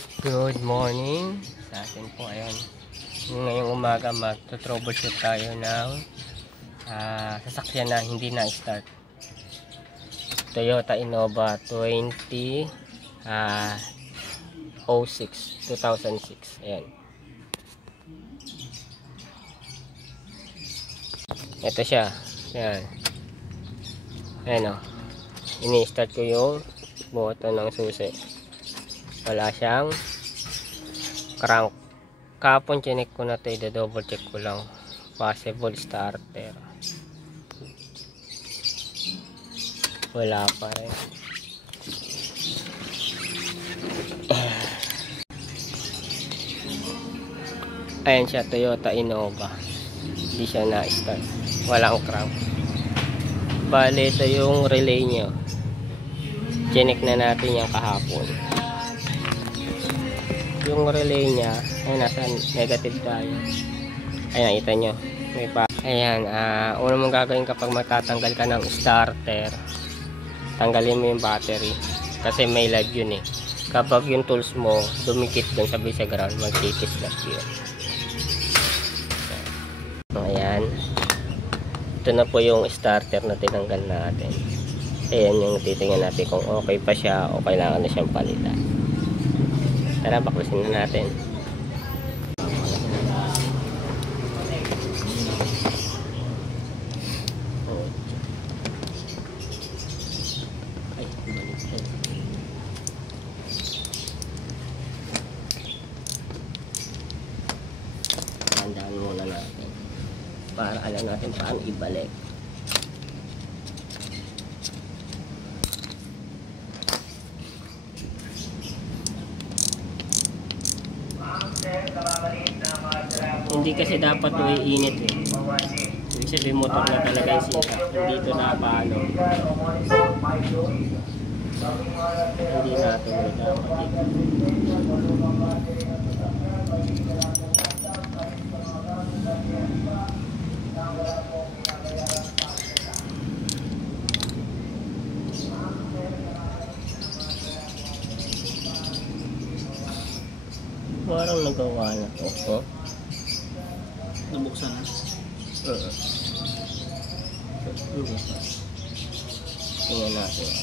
Good morning sa atin po. Ayan, ngayong umaga mag-troubleshoot tayo ng sasakyan na hindi na start. Toyota Innova 2006 2006. Ayan, ito siya. Ayan, ayan o, ini-start ko yung button ng susi. Wala siyang crank. Kapon chinek ko na ito, double check ko lang, possible starter. Wala pa rin. Ayan siya, Toyota Innova, hindi siya na-start, walang crank. Bale, ito yung relay nyo. Chinek na natin yung kahapon. Yung relay nya ay nasa negative tayo. Ayan, nakita nyo, may pa. Ayan, una mong gagawin kapag magtatanggal ka ng starter, tanggalin mo yung battery kasi may live yun eh. Kapag yung tools mo dumikit dun sabi sa ground, magtitis-lag yun. Ayan, ito na po yung starter na tinanggal natin. Ayan yung titingnan natin kung okay pa siya o kailangan na siyang palitan. Tara, baklasin na natin. Ay, balik na. Tandaan muna natin para alam natin paano ibalik. Hindi kasi dapat ito iinit eh. Ibig sabihin motor na talaga yung sira. Hindi ito napalo. Hindi na ito dapat ito. Parang nagawa na ito. Nabuksan na? Tingnan natin.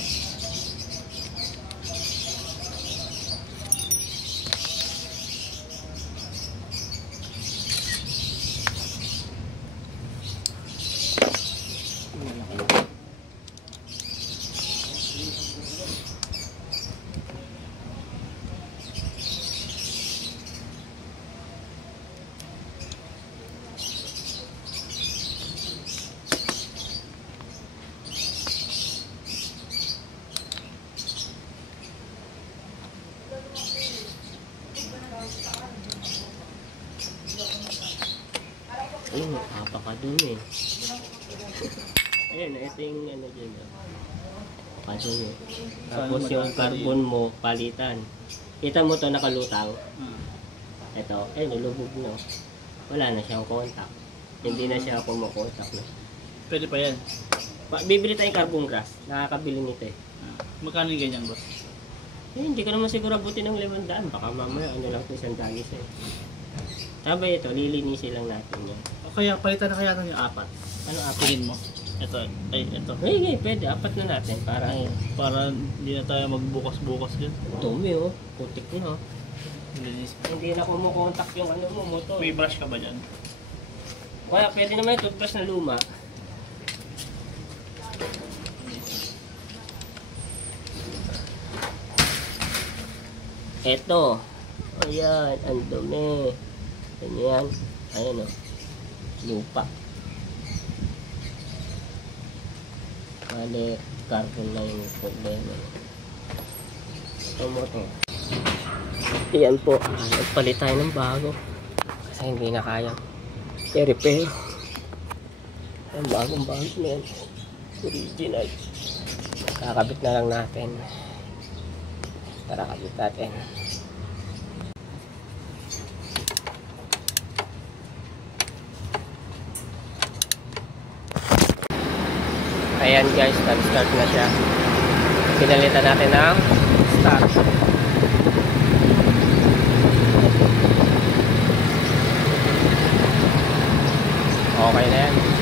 Ayun, apa ka dun eh. Ayun, ito yung ano dyan. Apa dun eh. Tapos yung carbon mo, palitan. Kita mo to nakalutang. Ito, ayun, nilubog na. Wala na siyang contact. Hindi na siya kumokontak na. Pwede pa yan. Bibili tayong carbon grass. Nakakabili nito eh. Magkano yung ganyan, boss? Eh, hindi ko naman siguro abutin ng 500. Baka mamaya ano lang ito, $100 eh. Sabay ito, lilinisin lang natin yan. O kaya, palitan na kaya ng yung apat. Ano apat? Tingin mo. Ito, ay, ito. Hey, pwede. Apat na natin para Para hindi na tayo magbukas-bukas dyan. dumi oh. Putik na oh. Linis. Hindi na kumukontak yung ano mo, motor. May brush ka ba dyan? Kaya pwede naman yung toothbrush na luma. Eto. Ayan, ang dumi. Ganyan. Ayan oh. Lupa. Bale, carbon na yung problema. Ito mo ito. Ayan po. Nagpalit tayo ng bago. Kasi hindi na kaya i-repair. Ang bagong-bago na yan. Original. Kakabit na lang natin. Tara, kabit natin. Ayan guys, nag-start na siya. Pinalitan natin ng start. okay na yan.